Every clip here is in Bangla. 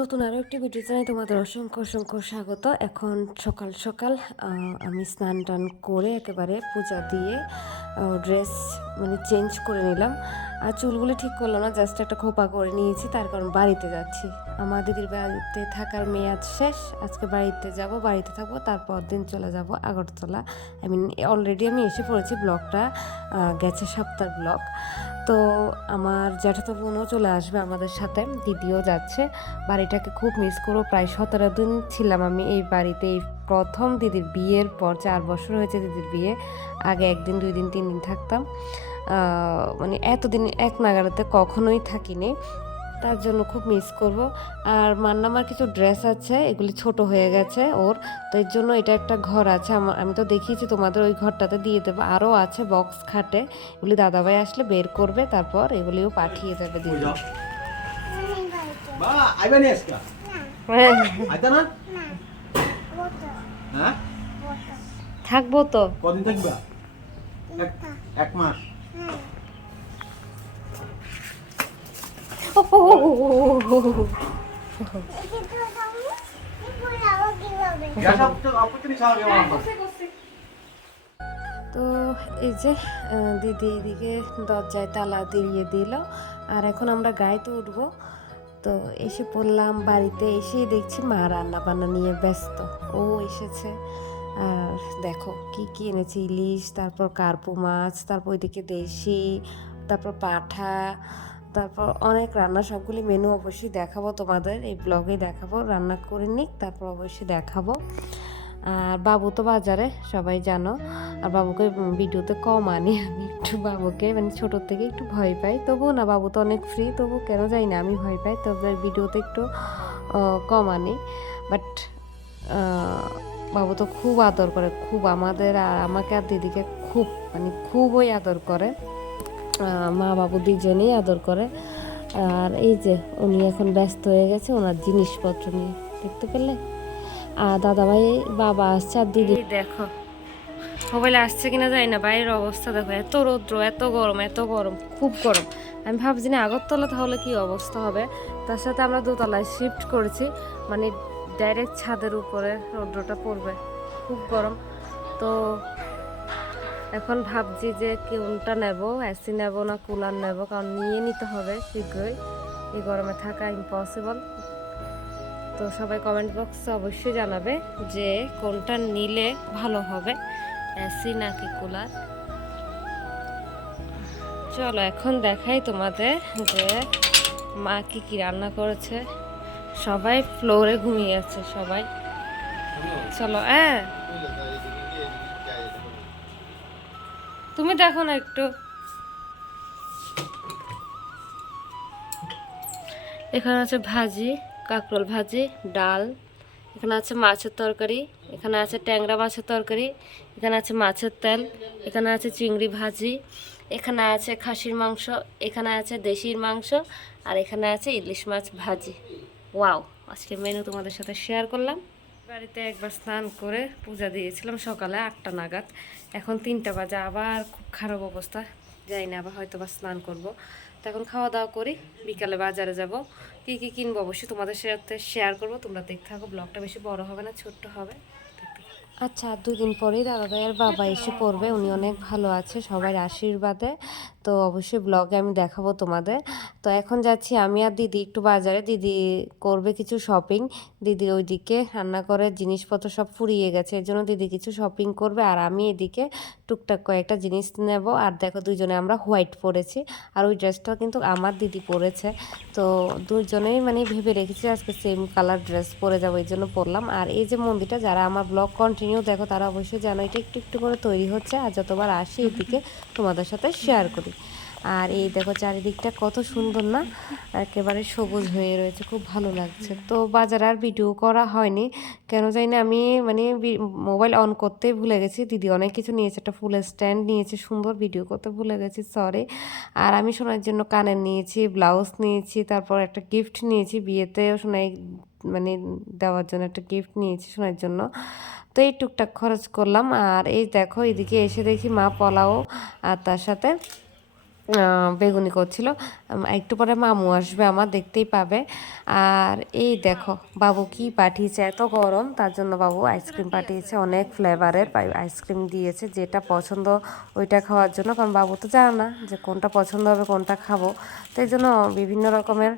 নতুন আরও একটি ভিডিও জানাই তোমাদের অসংখ্য অসংখ্য স্বাগত। এখন সকাল সকাল আমি স্নান টান করে একেবারে পূজা দিয়ে ড্রেস মানে চেঞ্জ করে নিলাম। আর চুলগুলো ঠিক করল না জাস্ট একটা খোপা করে নিয়েছি, তার কারণ বাড়িতে যাচ্ছি। আমার দিদির বাড়িতে থাকার মেয়াদ শেষ, আজকে বাড়িতে যাব, বাড়িতে থাকব, তারপর দিন চলে যাব আগরতলা। আই মিন অলরেডি আমি এসে পড়েছি ব্লগটা গেছে সপ্তাহ ব্লগ। তো আমার জ্যাঠাতো বোনও চলে আসবে আমাদের সাথে, দিদিও যাচ্ছে। বাড়িটাকে খুব মিস করব প্রায় সতেরো দিন ছিলাম আমি এই বাড়িতে এই প্রথম দিদির বিয়ের পর চার বছর হয়েছে দিদির বিয়ে, আগে একদিন, দুই দিন, তিন দিন থাকতাম। মানে এতদিন এক নাগারাতে কখনোই থাকিনি। তার জন্য খুব মিস করব। আর মান্নামার কিছু ড্রেস আছে এগুলি ছোট হয়ে গেছে ওর তো এর জন্য এটা একটা ঘর আছে। আমার আমি তো দেখিয়েছি তোমাদের ওই ঘরটাতে দিয়ে দেবো। আরও আছে বক্স খাটে এগুলি দাদাভাই আসলে বের করবে তারপর এগুলিও পাঠিয়ে দেবে দিদি। না? হ্যাঁ? থাকব তো। কদিন থাকবা? এক মাস। তো এই যে দিদি এদিকে দরজায় তালা দিয়ে দিল, আর এখন আমরা গাড়িতে উঠবো। তো এসে পড়লাম বাড়িতে, এসেই দেখছি মা রান্না বান্না নিয়ে ব্যস্ত। ও এসেছে। আর দেখো কি কি এনেছে, ইলিশ, তারপর কার্পু মাছ, তারপর ওইদিকে দেশি, তারপর পাঠা তারপর অনেক রান্না, সবগুলি মেনু অবশ্যই দেখাবো তোমাদের। এই ব্লগে দেখাবো, রান্না করে নিক, তারপর অবশ্যই দেখাবো। আর বাবু তো বাজারে, সবাই জানো। আর বাবুকে ভিডিওতে কম আনি। আমি একটু বাবুকে মানে ছোটোর থেকে একটু ভয় পাই। তবুও না, বাবু তো অনেক ফ্রি তবু কেন যাই না, আমি ভয় পাই। তবে ভিডিওতে একটু কম আনি। বাট বাবু তো খুব আদর করে, খুব আমাদের আর আমাকে আর দিদিকে খুব মানে খুবই আদর করে। মা বাবু দুজনেই আদর করে। আর এই যে উনি এখন ব্যস্ত হয়ে গেছে, ওনার জিনিসপত্র নিয়ে, দেখতে পেলে? আর দাদাভাই, বাবা আসছে আর দিদি দেখো, মোবাইলে আসছে কিনা জানি না, বাইরের অবস্থা দেখো, এত রৌদ্র, এত গরম এত গরম, খুব গরম। আমি ভাবছি না, আগরতলা তাহলে কি অবস্থা হবে? তার সাথে আমরা দোতলায় শিফট করেছি মানে ডাইরেক্ট ছাদের উপরে রৌদ্রটা পড়বে, খুব গরম। তো এখন ভাবছি যে কোনটা নেব এসি নেব না কুলার নেব, কারণ নিয়ে নিতে হবে শীঘ্রই। এই গরমে থাকা ইম্পসিবল তো সবাই কমেন্ট বক্সে অবশ্যই জানাবে যে কোনটা নিলে ভালো হবে এসি নাকি কুলার। চলো এখন দেখাই তোমাদের যে মা কি কি রান্না করেছে। সবাই ফ্লোরে ঘুমিয়ে আছে সবাই। চলো হ্যাঁ। তুমি দেখো না একটু। এখানে আছে ভাজি, কাঁকরোল ভাজি, ডাল। এখানে আছে মাছের তরকারি, এখানে আছে ট্যাংরা মাছের তরকারি, এখানে আছে মাছের তেল, এখানে আছে চিংড়ি ভাজি, এখানে আছে খাসির মাংস, এখানে আছে দেশির মাংস, আর এখানে আছে ইলিশ মাছ ভাজি। ওয়াও আজকে মেনু তোমাদের সাথে শেয়ার করলাম। বাড়িতে একবার স্নান করে পূজা দিয়েছিলাম সকালে আটটা নাগাদ। এখন তিনটা বাজে, আবার খুব খারাপ অবস্থা। যাই না, আবার হয়তো বা স্নান করব। তো এখন খাওয়া দাওয়া করি, বিকালে বাজারে যাব। কী কী কিনবো অবশ্যই তোমাদের সাথে শেয়ার করব, তোমরা দেখতে থাকো। ব্লগটা বেশি বড় হবে না, ছোট্ট হবে। আচ্ছা দুদিন পরেই দাদা ভাইয়ের বাবা এসে পড়বে, উনি অনেক ভালো আছে সবার আশীর্বাদে। তো অবশ্যই ব্লগে আমি দেখাবো তোমাদের। তো এখন যাচ্ছি আমি আর দিদি একটু বাজারে। দিদি করবে কিছু শপিং দিদি ওইদিকে রান্না করে জিনিসপত্র সব ফুরিয়ে গেছে। এর জন্য দিদি কিছু শপিং করবে আর আমি এদিকে টুকটাক কয়েকটা জিনিস নেব। আর দেখো দুজনে আমরা হোয়াইট পরেছি আর ওই ড্রেসটা কিন্তু আমার দিদি পরেছে। তো দুজনেই মানে ভেবে রেখেছি আজকে সেম কালার ড্রেস পরে যাব, এই জন্য পরলাম। আর এই যে মন্দিরটা যারা আমার ব্লগ কন্টিনিউ দেখো, তারা অবশ্যই জানো এটা একটু একটু করে তৈরি হচ্ছে। আর যতবার আসি এদিকে তোমাদের সাথে শেয়ার করি। আর এই দেখো চারিদিকটা কত সুন্দর না? একেবারে সবুজ হয়ে রয়েছে, খুব ভালো লাগছে। তো বাজার আর ভিডিও করা হয়নি। কেন জানি না আমি মানে মোবাইল অন করতেই ভুলে গেছি। দিদি অনেক কিছু নিয়েছে, একটা ফুলের স্ট্যান্ড নিয়েছে, সুন্দর ভিডিও করতে ভুলে গেছি সরি আর আমি শোনার জন্য কানের নিয়েছি ব্লাউজ নিয়েছি, তারপর একটা গিফট নিয়েছি বিয়েতেও শোনাই মানে দেওয়ার জন্য একটা গিফট নিয়েছি শোনার জন্য। তো এই টুকটাক খরচ করলাম। আর এই দেখো, এদিকে এসে দেখি মা পোলাও আর তার সাথে বেগুনি করছিল। একটু পরে মামু আসবে, আমার দেখতেই পাবে। আর এই দেখো, বাবু কি পাঠিয়েছে? এত গরম, তার জন্য বাবু আইসক্রিম পাঠিয়েছে, অনেক ফ্লেভারের আইসক্রিম দিয়েছে, যেটা পছন্দ ওইটা খাওয়ার জন্য। কারণ বাবু তো জানে না যে কোনটা পছন্দ হবে, কোনটা খাব। তো এই জন্য বিভিন্ন রকমের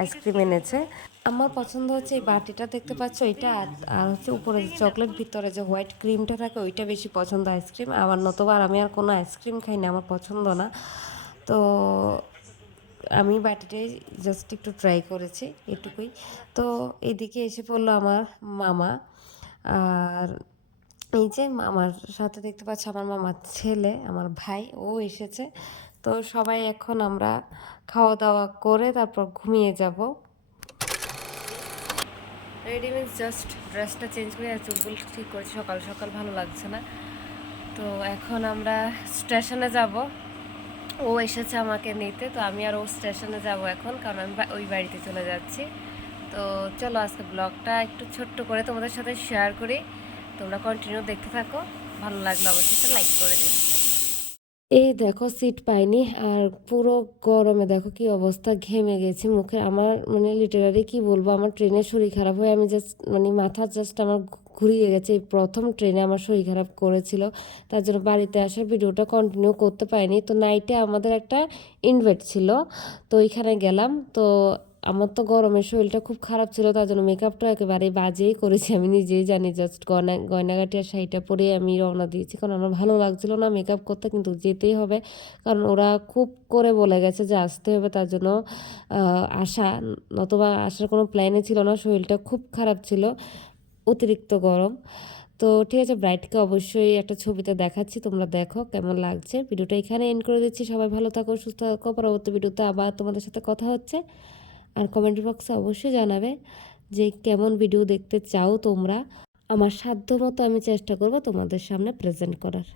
আইসক্রিম এনেছে। আমার পছন্দ হচ্ছে এই বাটিটা, দেখতে পাচ্ছ এটা, আর- হচ্ছে উপরে যে চকলেট, ভিতরে যে হোয়াইট ক্রিমটা থাকে, ওইটা বেশি পছন্দ আইসক্রিম। আমার নতুবা আর আমি আর কোনো আইসক্রিম খাই না আমার পছন্দ না। তো আমি বাটিটাই জাস্ট একটু ট্রাই করেছি, এটুকুই। তো এদিকে এসে পড়ল আমার মামা, আর এই যে আমার সাথে দেখতে পাচ্ছ আমার মামার ছেলে, আমার ভাই, ও এসেছে। তো সবাই এখন আমরা খাওয়া দাওয়া করে তারপর ঘুমিয়ে যাব। রেডি মিন্স জাস্ট ড্রেসটা চেঞ্জ করে আর চুলগুলো ঠিক করেছি। সকাল সকাল ভালো লাগছে না। তো এখন আমরা স্টেশনে যাব। ও এসেছে আমাকে নিতে, তো আমি আর ও স্টেশনে যাব এখন, কারণ আমি ওই বাড়িতে চলে যাচ্ছি। তো চলো আজকে ব্লগটা একটু ছোট্ট করে তোমাদের সাথে শেয়ার করি। তোমরা কন্টিনিউ দেখতে থাকো। ভালো লাগল অবশ্যই লাইক করে দিও। এই দেখো সিট পাইনি, আর পুরো গরমে দেখো কি অবস্থা, ঘেমে গেছি মুখে। আমার মানে লিটারারি কি বলব, আমার ট্রেনের শরীর খারাপ হয়ে আমি জাস্ট মানে মাথা জাস্ট আমার ঘুরিয়ে গেছে। এই প্রথম ট্রেনে আমার শরীর খারাপ করেছিল, তার জন্য বাড়িতে আসার ভিডিওটা কন্টিনিউ করতে পারিনি। তো নাইটে আমাদের একটা ইনভেট ছিল, তো ওইখানে গেলাম। তো আমার তো গরমের শরীরটা খুব খারাপ ছিল, তার জন্য মেকআপটা একেবারে বাজেই করেছি। আমি নিজেই জানি জাস্ট গয়না, গয়নাগাটি আর শাড়িটা পরে আমি রওনা দিয়েছি। কারণ আমার ভালো লাগছিল না মেকআপ করতে, কিন্তু যেতেই হবে। কারণ ওরা খুব করে বলে গেছে যে আসতে হবে, তার জন্য আসা নতবা আসার কোনো প্ল্যানে ছিল না। শরীরটা খুব খারাপ ছিল, অতিরিক্ত গরম। তো ঠিক আছে ব্রাইটকে অবশ্যই একটা ছবিতে দেখাচ্ছি, তোমরা দেখো কেমন লাগছে। ভিডিওটা এখানে এন্ড করে দিচ্ছি। সবাই ভালো থাকো, সুস্থ থাকো। পরবর্তী ভিডিওতে আবার তোমাদের সাথে কথা হচ্ছে। আর কমেন্ট বক্সে অবশ্যই জানাবে যে কেমন ভিডিও দেখতে চাও তোমরা। আমার সাধ্য মতো আমি চেষ্টা করব তোমাদের সামনে প্রেজেন্ট করার।